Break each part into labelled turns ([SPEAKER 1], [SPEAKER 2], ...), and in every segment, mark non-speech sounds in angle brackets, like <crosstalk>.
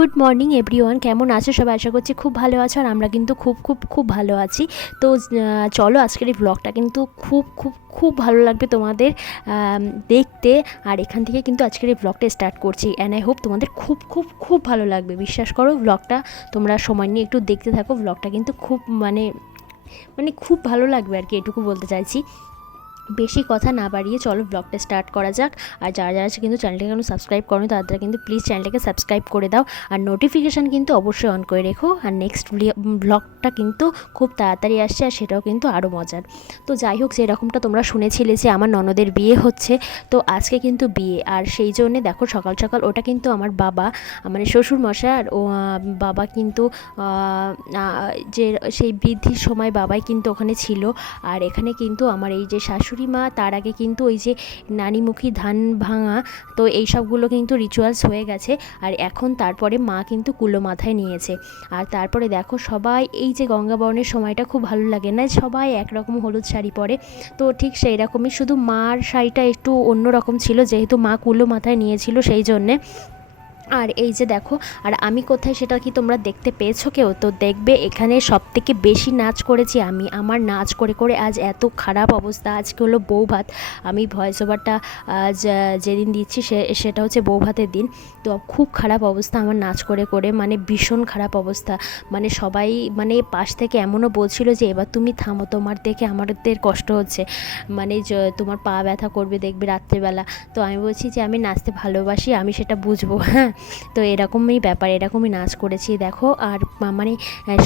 [SPEAKER 1] Good morning everyone কেমন আছো সবাই? আশা করছি খুব ভালো আছো আর আমরা কিন্তু খুব খুব খুব ভালো আছি। তো চলো আজকের এই ব্লগটা কিন্তু খুব খুব খুব ভালো লাগবে তোমাদের দেখতে। আর এখান থেকে কিন্তু আজকের এই ব্লগটা স্টার্ট করছি। অ্যান্ড আই হোপ তোমাদের খুব খুব খুব ভালো লাগবে। বিশ্বাস করো ব্লগটা তোমরা সময় নিয়ে একটু দেখতে থাকো। ব্লগটা কিন্তু খুব মানে মানে খুব ভালো লাগবে আর কি, এটুকু বলতে চাইছি। বেশি কথা না বাড়িয়ে চলো ব্লগটা স্টার্ট করা যাক। আর যারা যারা কিন্তু চ্যানেলটাকে এখন সাবস্ক্রাইব করো তারা কিন্তু প্লিজ চ্যানেলটাকে সাবস্ক্রাইব করে দাও। আর নোটিফিকেশান কিন্তু অবশ্যই অন করে রেখো। আর নেক্সট ব্লগটা কিন্তু খুব তাড়াতাড়ি আসছে আর সেটাও কিন্তু আরও মজার। তো যাই হোক, যেরকমটা তোমরা শুনেছিলে যে আমার ননদের বিয়ে হচ্ছে, তো আজকে কিন্তু বিয়ে। আর সেই জন্যে দেখো সকাল সকাল ওটা কিন্তু আমার বাবা মানে শ্বশুর মশাই আর ও বাবা কিন্তু যে সেই বৃদ্ধির সময় বাবাই কিন্তু ওখানে ছিল। আর এখানে কিন্তু আমার এই যে শাশুড়ি মা, তার আগে কিন্তু ওই যে নানিমুখী ধান ভাঙা, তো এই সবগুলো কিন্তু রিচুয়ালস হয়ে গেছে। আর এখন তারপরে মা কিন্তু কুলো মাথায় নিয়েছে। আর তারপরে দেখো সবাই, এই যে গঙ্গাবরণের সময়টা খুব ভালো লাগে না, সবাই একরকম হলুদ শাড়ি পরে। তো ঠিক সেই রকমই শুধু মার শাড়িটা একটু অন্য রকম ছিল, যেহেতু মা কুলো মাথায় নিয়েছিল সেই জন্যে। আর এই যে দেখো, আর আমি কোথায় সেটা কি তোমরা দেখতে পেয়েছ কেউ? তো দেখবে এখানে সব থেকে বেশি নাচ করেছি আমি। আমার নাচ করে করে আজ এত খারাপ অবস্থা। আজকে হলো বউ ভাত আমি ভয়েস ওভারটা আজ যেদিন দিচ্ছি সে, সেটা হচ্ছে বউ ভাতের দিন। তো খুব খারাপ অবস্থা আমার নাচ করে করে। মানে ভীষণ খারাপ অবস্থা। মানে সবাই মানে পাশ থেকে এমনও বলছিল যে, এবার তুমি থামো, তোমার দেখে আমাদের কষ্ট হচ্ছে। মানে তোমার পা ব্যথা করবে দেখবে রাত্রেবেলা। তো আমি বলছি যে, আমি নাচতে ভালোবাসি, আমি সেটা বুঝব। হ্যাঁ <laughs> তো এরকমই ব্যাপার, এরকমই নাচ করেছি। দেখো, আর মানে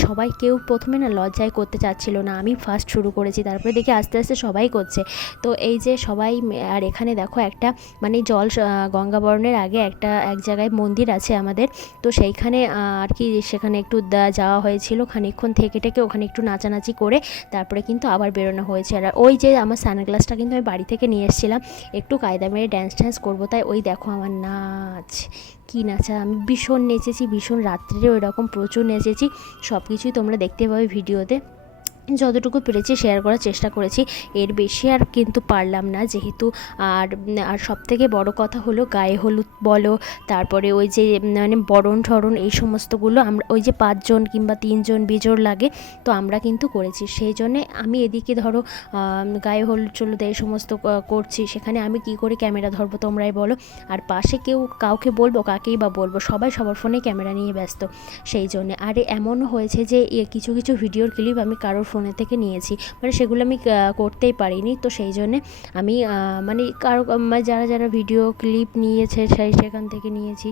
[SPEAKER 1] সবাই কেউ প্রথমে না লজ্জায় করতে চাচ্ছিল না। আমি ফার্স্ট শুরু করেছি, তারপরে দেখি আস্তে আস্তে সবাই করছে। তো এই যে সবাই, আর এখানে দেখো একটা মানে জল গঙ্গাবরণের আগে একটা, এক জায়গায় মন্দির আছে আমাদের। তো সেইখানে আর কি সেখানে একটু যাওয়া হয়েছিল খানিকক্ষণ থেকে টেকে ওখানে একটু নাচানাচি করে, তারপরে কিন্তু আবার বেরোনো হয়েছে। আর ওই যে আমার সানগ্লাসটা কিন্তু আমি বাড়ি থেকে নিয়ে এসেছিলাম, একটু কায়দা মেরে ড্যান্স ট্যান্স করব। তাই ওই দেখো আমার নাচ। কী নাচা আমি ভীষণ নেচেছি, ভীষণ রাত্রিরে ওই রকম প্রচুর নেচেছি। সব কিছুই তোমরা দেখতে পাবে ভিডিওতে। যতটুকু পেরেছি শেয়ার করার চেষ্টা করেছি। এর বেশি আর কিন্তু পারলাম না যেহেতু। আর আর সব থেকে বড় কথা হলো গায়ে হলুদ বলো, তারপরে ওই যে মানে বরণ ঠরণ এই সমস্তগুলো আমরা ওই যে পাঁচজন কিংবা তিনজন বিজোর লাগে, তো আমরা কিন্তু করেছি। সেই জন্যে আমি এদিকে ধরো গায়ে হলুদ চলুদ এই সমস্ত করছি। সেখানে আমি কি করে ক্যামেরা ধরবো তোমরাই বলো। আর পাশে কেউ কাউকে বলব, কাকেই বা বলব, সবাই সবার ফোনে ক্যামেরা নিয়ে ব্যস্ত। সেই জন্যে। আর এমনও হয়েছে যে কিছু কিছু ভিডিওর ক্লিপ আমি কারোর ফোনে থেকে নিয়েছি। মানে সেগুলো আমি করতেই পারিনি। তো সেই জন্যে আমি মানে কারও মানে যারা যারা ভিডিও ক্লিপ নিয়েছে, সেই সেখান থেকে নিয়েছি।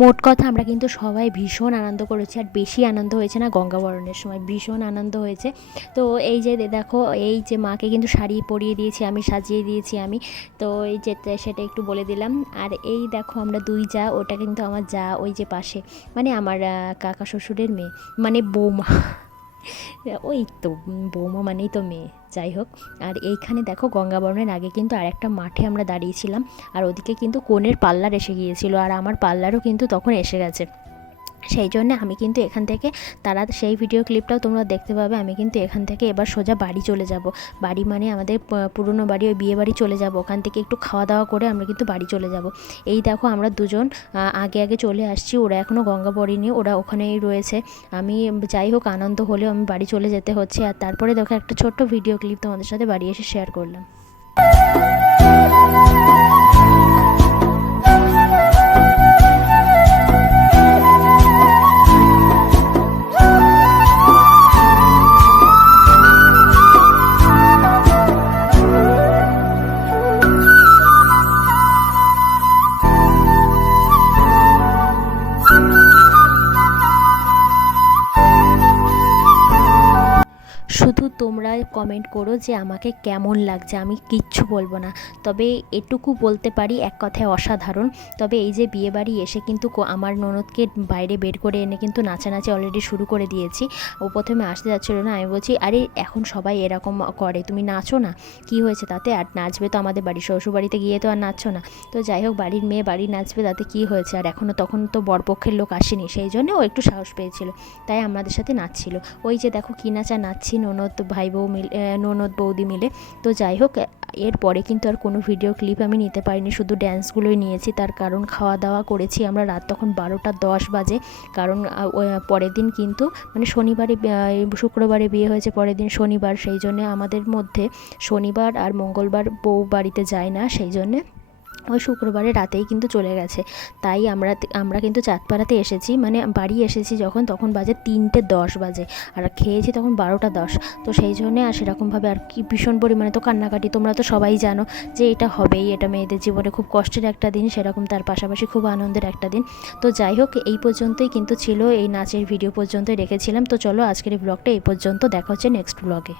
[SPEAKER 1] মোট কথা আমরা কিন্তু সবাই ভীষণ আনন্দ করেছি। আর বেশি আনন্দ হয়েছে না গঙ্গাবরণের সময়, ভীষণ আনন্দ হয়েছে। তো এই যে দেখো, এই যে মাকে কিন্তু শাড়ি পরিয়ে দিয়েছি, আমি সাজিয়ে দিয়েছি আমি। তো এই যে সেটা একটু বলে দিলাম। আর এই দেখো আমরা দুই যা, ওটা কিন্তু আমার যা, ওই যে পাশে। মানে আমার কাকা শ্বশুরের মেয়ে মানে বৌমা। ওই তো বৌমা মানেই তো মেয়ে, যাই হোক। আর এইখানে দেখো গঙ্গাবরণের আগে কিন্তু আর একটা মাঠে আমরা দাঁড়িয়েছিলাম, আর ওদিকে কিন্তু কোণের পাল্লার এসে গিয়েছিল, আর আমার পাল্লারও কিন্তু তখন এসে গেছে। সেই জন্য আমি কিন্তু এখান থেকে তারা সেই ভিডিও ক্লিপটাও তোমরা দেখতে পাবে। আমি কিন্তু এখান থেকে এবার সোজা বাড়ি চলে যাব। বাড়ি মানে আমাদের পুরনো বাড়ি, ওই বিয়ে বাড়ি চলে যাব। ওখান থেকে একটু খাওয়া দাওয়া করে আমরা কিন্তু বাড়ি চলে যাব। এই দেখো আমরা দুজন আগে আগে চলে আসছি। ওরা এখনও গঙ্গা পড়েনি ওরা ওখানেই রয়েছে। আমি যাই হোক, আনন্দ হলেও আমি বাড়ি চলে যেতে হচ্ছে। আর তারপরে দেখো একটা ছোট্ট ভিডিও ক্লিপ তোমাদের সাথে বাড়ি এসে শেয়ার করলাম। えっ? তোমরা কমেন্ট করো যে আমাকে কেমন লাগছে, আমি কিচ্ছু বলব না। তবে এটুকু বলতে পারি, এক কথায় অসাধারণ। তবে এই যে বিয়েবাড়ি এসে কিন্তু আমার ননদকে বাইরে বের করে এনে কিন্তু নাচানাচি অলরেডি শুরু করে দিয়েছি। ও প্রথমে আসতে যাচ্ছিল না, আমি বলছি, আরে, এখন সবাই এরকম করে, তুমি নাচো না। কি হয়েছে তাতে? আর নাচবে তো আমাদের বাড়ি শ্বশুর বাড়িতে গিয়ে তো আর নাচছো না। তো যাই হোক, বাড়ির মেয়ে বাড়ি নাচবে, তাতে কি হয়েছে? আর এখনও তখন তো বরপক্ষের লোক আসেনি, সেই জন্য ও একটু সাহস পেয়েছিল। তাই আমাদের সাথে নাচছিল। ওই যে দেখো কি নাচা নাচছি ননদ ভাই বউ মিলে ননদ বৌদি মিলে। তো যাই হোক এরপরে কিন্তু আর কোনো ভিডিও ক্লিপ আমি নিতে পারিনি, শুধু ড্যান্সগুলোই নিয়েছি। তার কারণ খাওয়া দাওয়া করেছি আমরা রাত তখন বারোটা দশ বাজে। কারণ পরের দিন কিন্তু মানে শনিবারে শুক্রবারে বিয়ে হয়েছে পরের দিন শনিবার। সেই জন্যে আমাদের মধ্যে শনিবার আর মঙ্গলবার বউ বাড়িতে যায় না, সেই জন্যে ওই শুক্রবারে রাতেই কিন্তু চলে গেছে। তাই আমরা আমরা কিন্তু চাঁদপাড়াতে এসেছি মানে বাড়ি এসেছি যখন, তখন বাজে তিনটে দশ বাজে। আর খেয়েছি তখন বারোটা দশ। তো সেই জন্যে আর সেরকমভাবে আর কি ভীষণ পরিমাণে তো কান্নাকাটি, তোমরা তো সবাই জানো যে এটা হবেই, এটা মেয়েদের জীবনে খুব কষ্টের একটা দিন, সেরকম তার পাশাপাশি খুব আনন্দের একটা দিন। তো যাই হোক, এই পর্যন্তই কিন্তু ছিল, এই নাচের ভিডিও পর্যন্তই রেখেছিলাম। তো চলো আজকের এই ব্লগটা এই পর্যন্ত, দেখা হচ্ছে নেক্সট ব্লগে